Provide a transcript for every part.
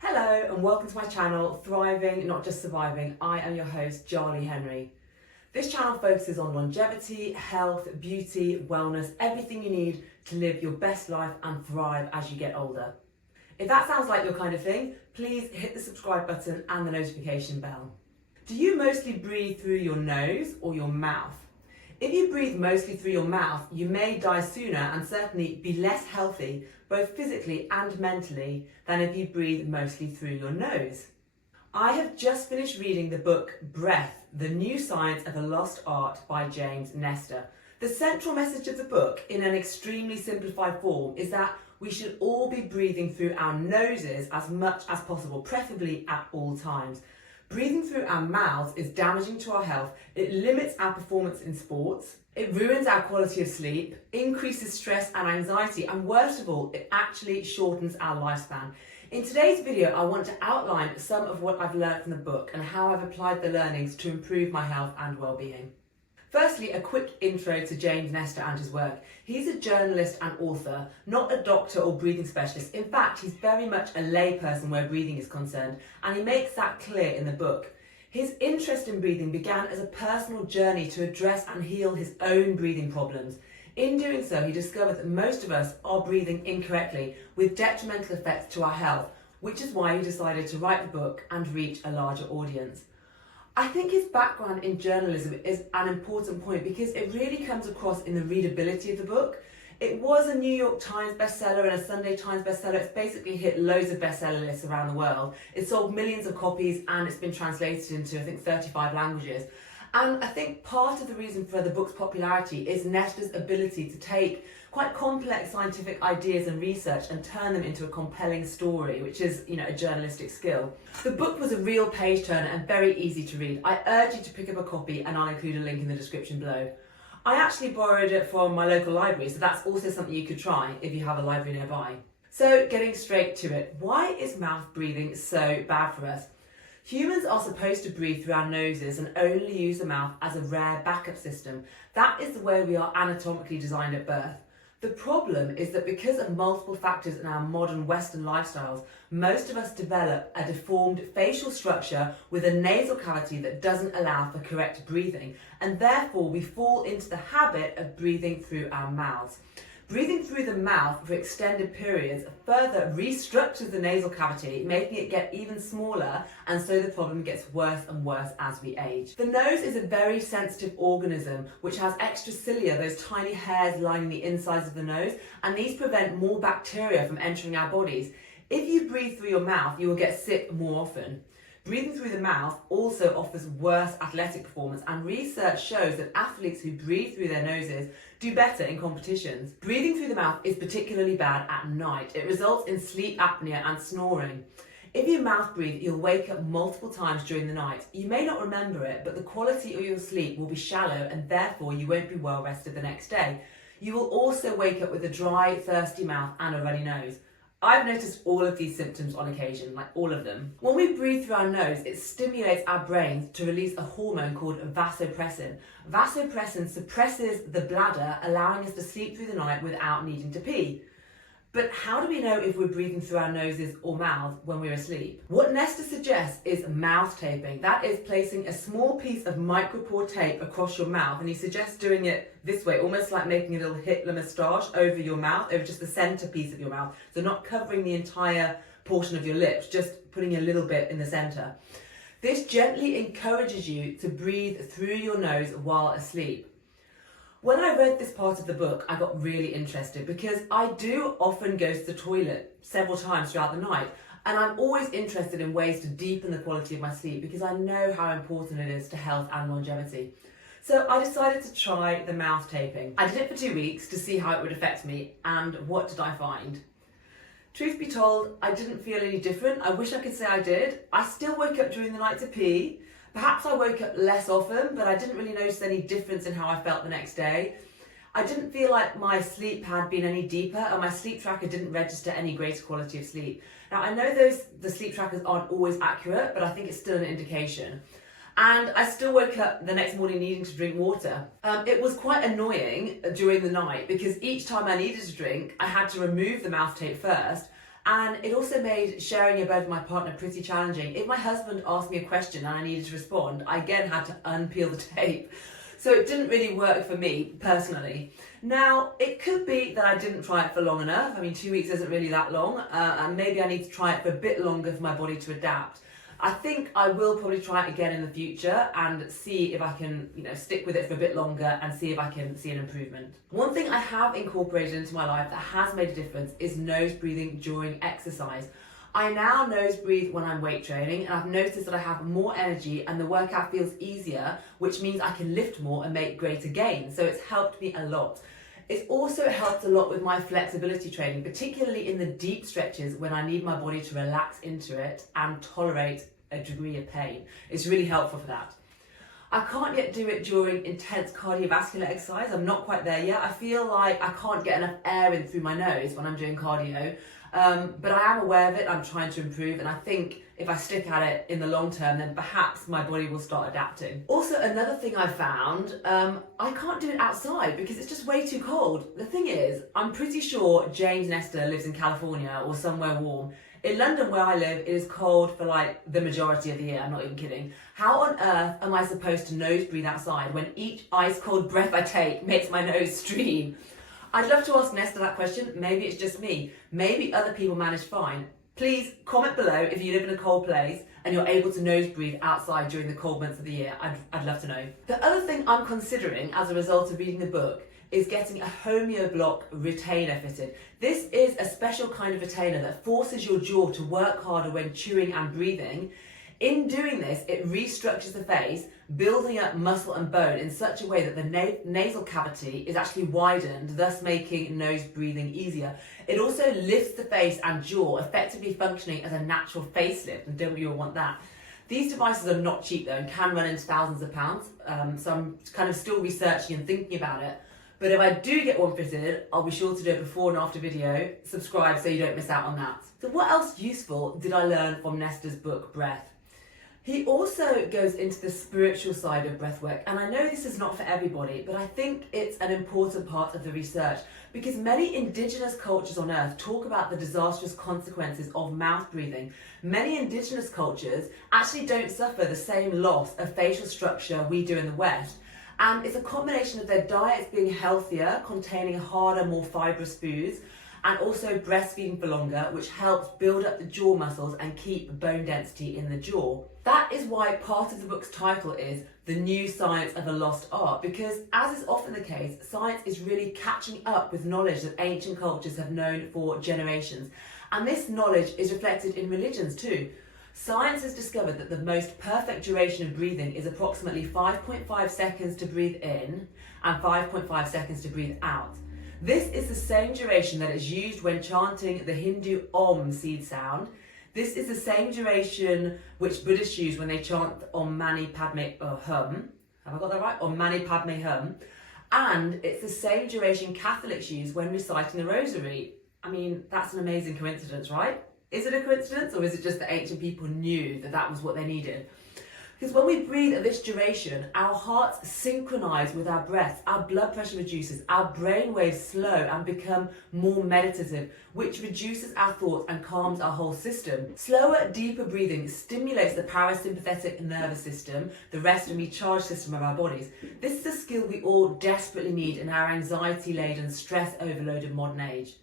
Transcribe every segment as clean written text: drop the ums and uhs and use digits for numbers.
Hello and welcome to my channel, Thriving, Not Just Surviving. I am your host, Charlie Henry. This channel focuses on longevity, health, beauty, wellness, everything you need to live your best life and thrive as you get older. If that sounds like your kind of thing, please hit the subscribe button and the notification bell. Do you mostly breathe through your nose or your mouth? If you breathe mostly through your mouth, you may die sooner and certainly be less healthy, both physically and mentally, than if you breathe mostly through your nose. I have just finished reading the book Breath, The New Science of a Lost Art by James Nestor. The central message of the book, in an extremely simplified form, is that we should all be breathing through our noses as much as possible, preferably at all times. Breathing through our mouths is damaging to our health. It limits our performance in sports. It ruins our quality of sleep, increases stress and anxiety, and worst of all, it actually shortens our lifespan. In today's video, I want to outline some of what I've learned from the book and how I've applied the learnings to improve my health and well-being. Firstly, a quick intro to James Nestor and his work. He's a journalist and author, not a doctor or breathing specialist. In fact, he's very much a layperson where breathing is concerned, and he makes that clear in the book. His interest in breathing began as a personal journey to address and heal his own breathing problems. In doing so, he discovered that most of us are breathing incorrectly, with detrimental effects to our health, which is why he decided to write the book and reach a larger audience. I think his background in journalism is an important point because it really comes across in the readability of the book. It was a New York Times bestseller and a Sunday Times bestseller. It's basically hit loads of bestseller lists around the world. It sold millions of copies and it's been translated into, I think, 35 languages. And I think part of the reason for the book's popularity is Nestor's ability to take quite complex scientific ideas and research and turn them into a compelling story, which is, a journalistic skill. The book was a real page turner and very easy to read. I urge you to pick up a copy and I'll include a link in the description below. I actually borrowed it from my local library, so that's also something you could try if you have a library nearby. So getting straight to it, why is mouth breathing so bad for us? Humans are supposed to breathe through our noses and only use the mouth as a rare backup system. That is the way we are anatomically designed at birth. The problem is that because of multiple factors in our modern Western lifestyles, most of us develop a deformed facial structure with a nasal cavity that doesn't allow for correct breathing, and therefore we fall into the habit of breathing through our mouths. Breathing through the mouth for extended periods further restructures the nasal cavity, making it get even smaller, and so the problem gets worse and worse as we age. The nose is a very sensitive organism which has extracilia, those tiny hairs lining the insides of the nose, and these prevent more bacteria from entering our bodies. If you breathe through your mouth, you will get sick more often. Breathing through the mouth also offers worse athletic performance, and research shows that athletes who breathe through their noses do better in competitions. Breathing through the mouth is particularly bad at night. It results in sleep apnea and snoring. If you mouth breathe, you'll wake up multiple times during the night. You may not remember it, but the quality of your sleep will be shallow and therefore you won't be well rested the next day. You will also wake up with a dry, thirsty mouth and a runny nose. I've noticed all of these symptoms on occasion, like all of them. When we breathe through our nose, it stimulates our brains to release a hormone called vasopressin. Vasopressin suppresses the bladder, allowing us to sleep through the night without needing to pee. But how do we know if we're breathing through our noses or mouths when we're asleep? What Nestor suggests is mouth taping. That is placing a small piece of micropore tape across your mouth, and he suggests doing it this way, almost like making a little Hitler moustache over your mouth, over just the centerpiece of your mouth. So not covering the entire portion of your lips, just putting a little bit in the center. This gently encourages you to breathe through your nose while asleep. When I read this part of the book, I got really interested because I do often go to the toilet several times throughout the night, and I'm always interested in ways to deepen the quality of my sleep because I know how important it is to health and longevity. So I decided to try the mouth taping. I did it for 2 weeks to see how it would affect me, and what did I find? Truth be told, I didn't feel any different. I wish I could say I did. I still woke up during the night to pee. Perhaps I woke up less often, but I didn't really notice any difference in how I felt the next day. I didn't feel like my sleep had been any deeper, and my sleep tracker didn't register any greater quality of sleep. Now, I know the sleep trackers aren't always accurate, but I think it's still an indication. and I still woke up the next morning needing to drink water. It was quite annoying during the night because each time I needed to drink, I had to remove the mouth tape first, and it also made sharing a bed with my partner pretty challenging. If my husband asked me a question and I needed to respond, I again had to unpeel the tape. So it didn't really work for me personally. Now, it could be that I didn't try it for long enough. I mean, 2 weeks isn't really that long, and maybe I need to try it for a bit longer for my body to adapt. I think I will probably try it again in the future and see if I can, stick with it for a bit longer and see if I can see an improvement. One thing I have incorporated into my life that has made a difference is nose breathing during exercise. I now nose breathe when I'm weight training, and I've noticed that I have more energy and the workout feels easier, which means I can lift more and make greater gains. So it's helped me a lot. It's also helped a lot with my flexibility training, particularly in the deep stretches when I need my body to relax into it and tolerate a degree of pain. It's really helpful for that. I can't yet do it during intense cardiovascular exercise. I'm not quite there yet. I feel like I can't get enough air in through my nose when I'm doing cardio. But I am aware of it. I'm trying to improve, and I think if I stick at it in the long term, then perhaps my body will start adapting. Also, another thing I found, I can't do it outside because it's just way too cold. The thing is, I'm pretty sure James Nestor lives in California or somewhere warm. In London, where I live, it is cold for like the majority of the year. I'm not even kidding. How on earth am I supposed to nose breathe outside when each ice cold breath I take makes my nose stream? I'd love to ask Nestor that question. Maybe it's just me. Maybe other people manage fine. Please comment below if you live in a cold place and you're able to nose breathe outside during the cold months of the year. I'd love to know. The other thing I'm considering as a result of reading the book is getting a Homeoblock retainer fitted. This is a special kind of retainer that forces your jaw to work harder when chewing and breathing. In doing this, it restructures the face, building up muscle and bone in such a way that the nasal cavity is actually widened, thus making nose breathing easier. It also lifts the face and jaw, effectively functioning as a natural facelift, and don't we all want that? These devices are not cheap though and can run into thousands of pounds, so I'm kind of still researching and thinking about it. But if I do get one fitted, I'll be sure to do a before and after video. Subscribe so you don't miss out on that. So what else useful did I learn from Nestor's book, Breath? He also goes into the spiritual side of breathwork, and I know this is not for everybody, but I think it's an important part of the research because many indigenous cultures on Earth talk about the disastrous consequences of mouth breathing. Many indigenous cultures actually don't suffer the same loss of facial structure we do in the West, and it's a combination of their diets being healthier, containing harder, more fibrous foods, and also breastfeeding for longer, which helps build up the jaw muscles and keep bone density in the jaw. That is why part of the book's title is The New Science of a Lost Art, because as is often the case, science is really catching up with knowledge that ancient cultures have known for generations. And this knowledge is reflected in religions too. Science has discovered that the most perfect duration of breathing is approximately 5.5 seconds to breathe in and 5.5 seconds to breathe out. This is the same duration that is used when chanting the Hindu Om seed sound. This is the same duration which Buddhists use when they chant Om Mani Padme Hum. Have I got that right? Om Mani Padme Hum. And it's the same duration Catholics use when reciting the Rosary. I mean, that's an amazing coincidence, right? Is it a coincidence, or is it just that ancient people knew that that was what they needed? Because when we breathe at this duration, our hearts synchronize with our breaths, our blood pressure reduces, our brain waves slow and become more meditative, which reduces our thoughts and calms our whole system. Slower, deeper breathing stimulates the parasympathetic nervous system, the rest and recharge system of our bodies. This is a skill we all desperately need in our anxiety-laden, stress-overloaded modern age.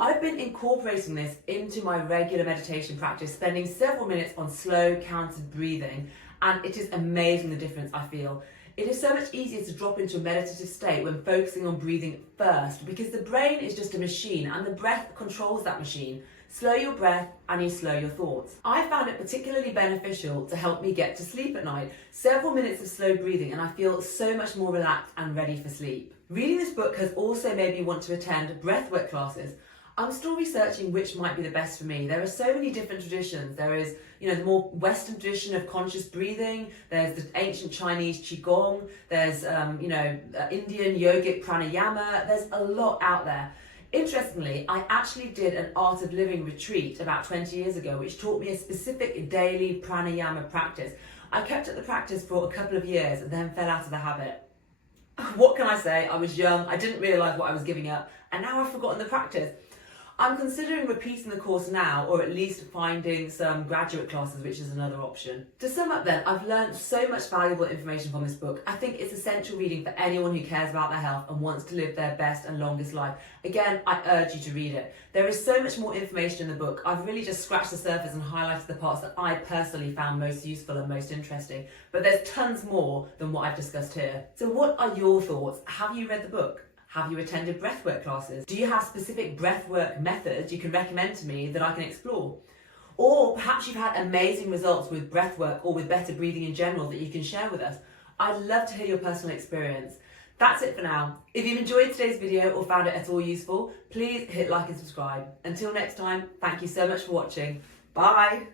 I've been incorporating this into my regular meditation practice, spending several minutes on slow, counted breathing, and it is amazing the difference I feel. It is so much easier to drop into a meditative state when focusing on breathing first, because the brain is just a machine and the breath controls that machine. Slow your breath and you slow your thoughts. I found it particularly beneficial to help me get to sleep at night. Several minutes of slow breathing and I feel so much more relaxed and ready for sleep. Reading this book has also made me want to attend breathwork classes. I'm still researching which might be the best for me. There are so many different traditions. There is, the more Western tradition of conscious breathing. There's the ancient Chinese Qigong. There's, Indian yogic pranayama. There's a lot out there. Interestingly, I actually did an Art of Living retreat about 20 years ago, which taught me a specific daily pranayama practice. I kept up the practice for a couple of years and then fell out of the habit. What can I say? I was young, I didn't realise what I was giving up, and now I've forgotten the practice. I'm considering repeating the course now, or at least finding some graduate classes, which is another option. To sum up then, I've learned so much valuable information from this book. I think it's essential reading for anyone who cares about their health and wants to live their best and longest life. Again, I urge you to read it. There is so much more information in the book. I've really just scratched the surface and highlighted the parts that I personally found most useful and most interesting. But there's tons more than what I've discussed here. So what are your thoughts? Have you read the book? Have you attended breathwork classes? Do you have specific breathwork methods you can recommend to me that I can explore? Or perhaps you've had amazing results with breathwork or with better breathing in general that you can share with us. I'd love to hear your personal experience. That's it for now. If you've enjoyed today's video or found it at all useful, please hit like and subscribe. Until next time, thank you so much for watching. Bye.